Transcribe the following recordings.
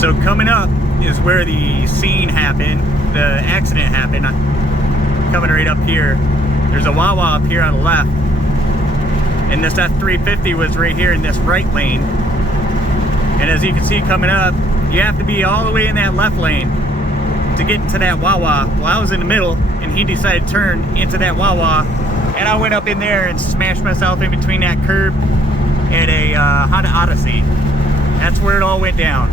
So coming up is where the scene happened, the accident happened. Coming right up here, there's a Wawa up here on the left, and this F-350 was right here in this right lane. And as you can see coming up, you have to be all the way in that left lane to get to that Wawa. Well, I was in the middle, and he decided to turn into that Wawa, and I went up in there and smashed myself in between that curb and a Honda Odyssey. That's where it all went down.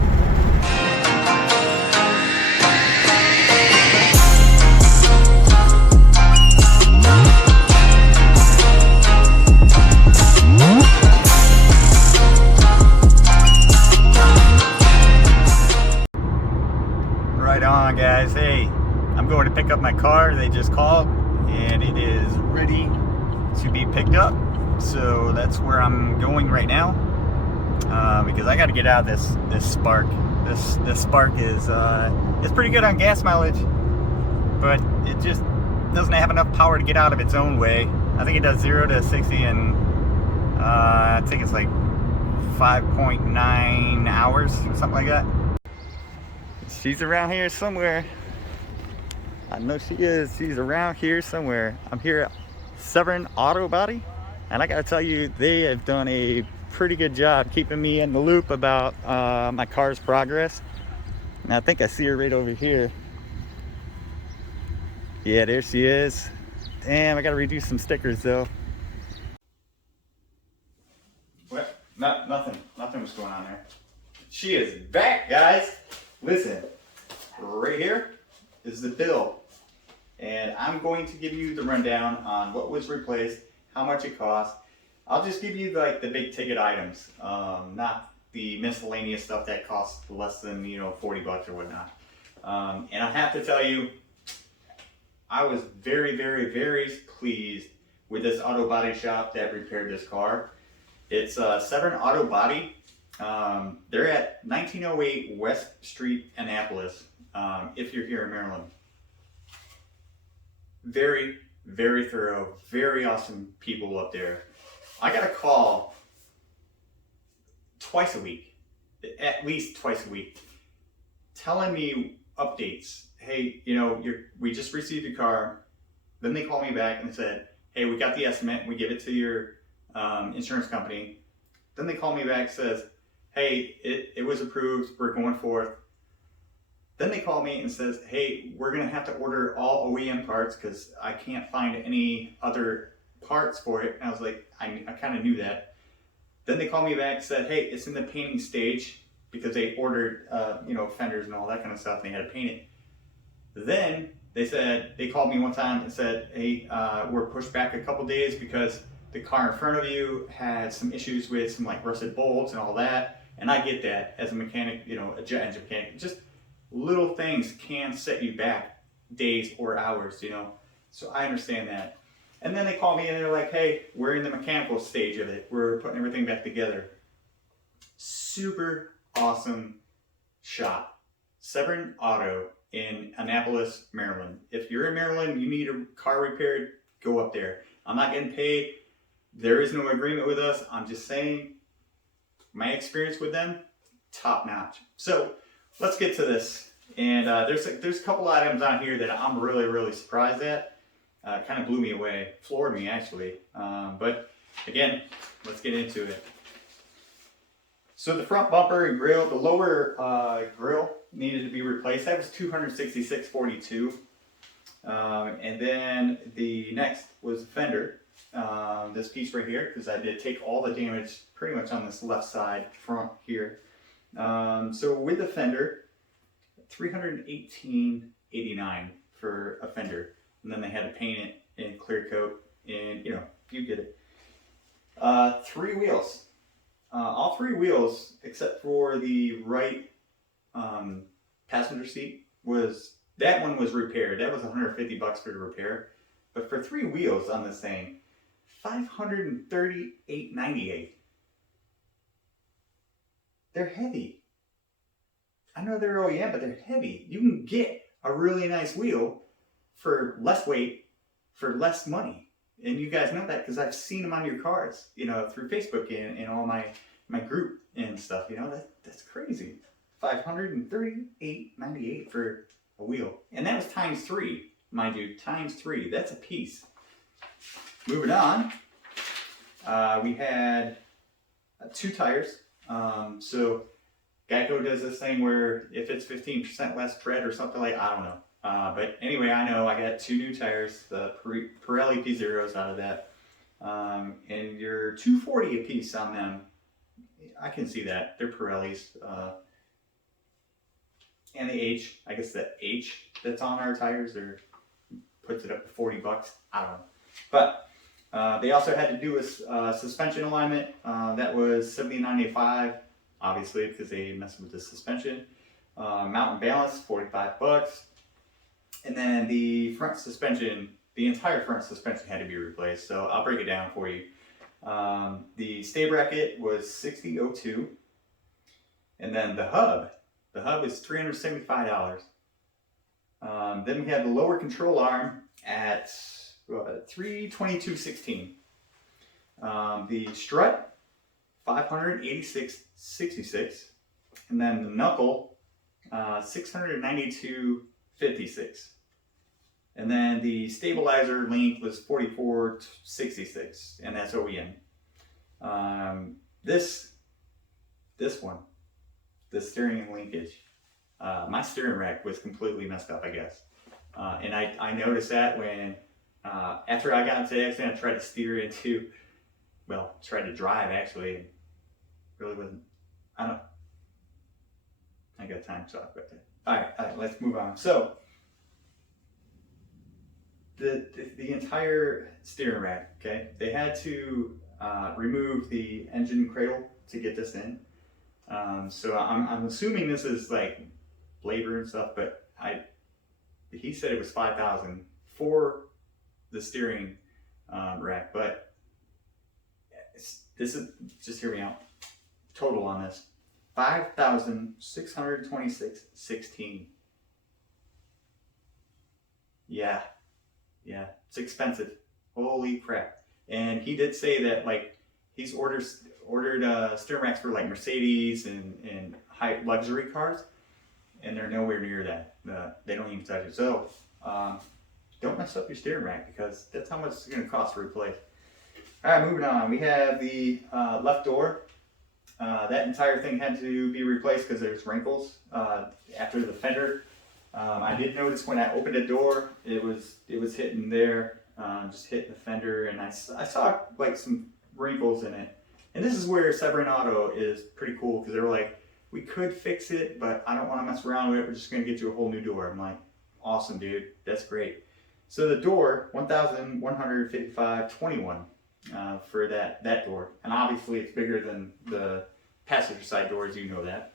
Right on, guys. Hey, I'm going to pick up my car. They just called and it is ready to be picked up. So that's where I'm going right now, because I got to get out of this Spark. This Spark is it's pretty good on gas mileage, but it just doesn't have enough power to get out of its own way. I think it does 0 to 60 in I think it's like 5.9 hours or something like that. She's around here somewhere. I know she is. She's around here somewhere. I'm here at Severn Auto Body, and I gotta tell you, they have done a pretty good job keeping me in the loop about my car's progress. And I think I see her right over here. Yeah, there she is. Damn, I gotta redo some stickers though. What? Nothing was going on there. She is back, guys. Listen, right here is the bill, and I'm going to give you the rundown on what was replaced, how much it cost. I'll just give you like the big ticket items, not the miscellaneous stuff that costs less than 40 bucks or whatnot. And I have to tell you, I was very, very, very pleased with this auto body shop that repaired this car. It's Severn Auto Body. They're at 1908 West Street, Annapolis, if you're here in Maryland. Very, very thorough, very awesome people up there. I got a call twice a week, at least twice a week, telling me updates. Hey, we just received your car. Then they called me back and said, hey, we got the estimate. We give it to your insurance company. Then they call me back and says, hey, it was approved, we're going forth. Then they call me and says, hey, we're gonna have to order all OEM parts because I can't find any other parts for it. And I was like, I kind of knew that. Then they call me back and said, hey, it's in the painting stage because they ordered, fenders and all that kind of stuff. They had to paint it. Then they called me one time and said, hey, we're pushed back a couple days because the car in front of you had some issues with some like rusted bolts and all that. And I get that as a mechanic, a jet engine mechanic. Just little things can set you back days or hours, So I understand that. And then they call me and they're like, hey, we're in the mechanical stage of it. We're putting everything back together. Super awesome shop. Severn Auto in Annapolis, Maryland. If you're in Maryland, you need a car repaired, go up there. I'm not getting paid. There is no agreement with us. I'm just saying my experience with them, top notch. So let's get to this. And there's a couple items on here that I'm really, really surprised at. Kind of blew me away, floored me actually. But again, let's get into it. So the front bumper and grille, the lower grille needed to be replaced. That was $266.42. And then the next was the fender. This piece right here, because I did take all the damage pretty much on this left side front here. So with the fender, $318.89 for a fender, and then they had to paint it in clear coat, and you get it. 3 wheels, all 3 wheels except for the right passenger seat that one was repaired. That was $150 for the repair, but for 3 wheels on this thing, $538.98. They're heavy. I know they're OEM, but they're heavy. You can get a really nice wheel for less weight, for less money. And you guys know that because I've seen them on your cars, through Facebook and all my group and stuff. That's crazy. $538.98 for a wheel. And that was times 3, mind you, times 3. That's a piece. Moving on, we had 2 tires. So Geico does this thing where if it's 15% less tread or something like, I don't know. But anyway, I know I got 2 new tires, the Pirelli P0s out of that. And you're $240 a piece on them. I can see that. They're Pirellis. And the H, I guess the H that's on our tires puts it up to $40. I don't know. But they also had to do a suspension alignment. That was $79.85, obviously, because they messed with the suspension. Mount and balance, $45. And then the front suspension, the entire front suspension had to be replaced. So I'll break it down for you. The stay bracket was $60.02. And then the hub is $375. Then we had the lower control arm at $322.16. The strut, $586.66. And then the knuckle, $692.56. And then the stabilizer link was $44.66, and that's OEM. This one, the steering linkage, my steering rack was completely messed up, I guess. And I noticed that when, after I got into the accident, I tried to steer into, tried to drive actually, and really wasn't, I don't know. I got time to talk about that. All right, let's move on. So, the entire steering rack, okay, they had to remove the engine cradle to get this in. So I'm assuming this is like labor and stuff, but he said it was $5,000 for the steering rack, but this is, just hear me out, total on this, $5,626.16. Yeah, it's expensive. Holy crap. And he did say that like he's ordered steering racks for like Mercedes and high luxury cars, and they're nowhere near that. They don't even touch it. So don't mess up your steering rack, because that's how much it's going to cost to replace. All right, moving on. We have the left door. That entire thing had to be replaced because there's wrinkles after the fender. I did notice when I opened the door, it was hitting there, just hitting the fender, and I saw like some wrinkles in it. And this is where Severn Auto is pretty cool, because they were like, we could fix it, but I don't want to mess around with it. We're just going to get you a whole new door. I'm like, awesome, dude. That's great. So the door, $1,155.21 for that door. And obviously it's bigger than the passenger side doors, you know that.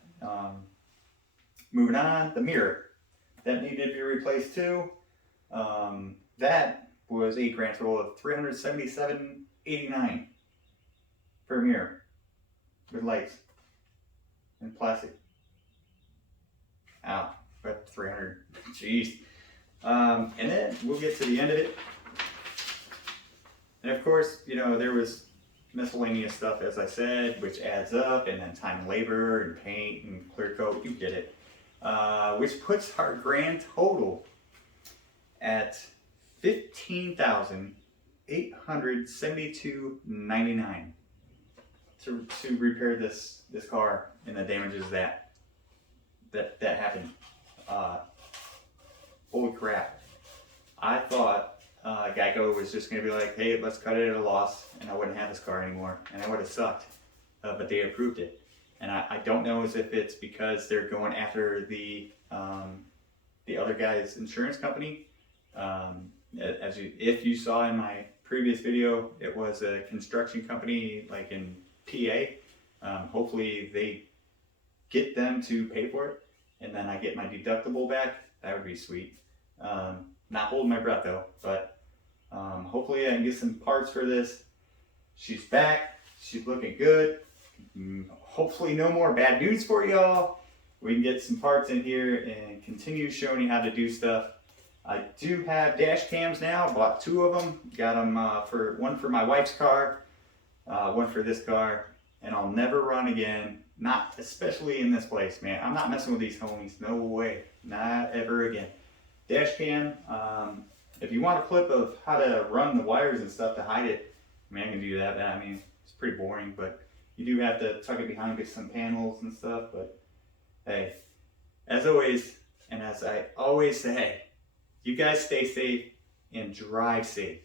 Moving on, the mirror. That needed to be replaced too. That was a grand total of $377.89 for a mirror with lights and plastic. Ow, about $300. Jeez. And then we'll get to the end of it. And of course, there was miscellaneous stuff, as I said, which adds up, and then time and labor and paint and clear coat, you get it. Which puts our grand total at $15,872.99 to repair this car and the damages that happened. Holy crap! I thought Geico was just going to be like, hey, let's cut it at a loss, and I wouldn't have this car anymore, and it would have sucked. But they approved it. And I don't know if it's because they're going after the other guy's insurance company. If you saw in my previous video, it was a construction company like in PA. Hopefully they get them to pay for it, and then I get my deductible back. That would be sweet. Not holding my breath though, but hopefully I can get some parts for this. She's back. She's looking good. Hopefully no more bad news for y'all. We can get some parts in here and continue showing you how to do stuff. I do have dash cams now. I bought 2 of them. Got them one for my wife's car, one for this car, and I'll never run again Not, especially in this place, man. I'm not messing with these homies. No way. Not ever again. Dash cam, if you want a clip of how to run the wires and stuff to hide it, I mean, I can do that. I mean, it's pretty boring, but you do have to tuck it behind some panels and stuff. But hey, as always, and as I always say, you guys stay safe and drive safe.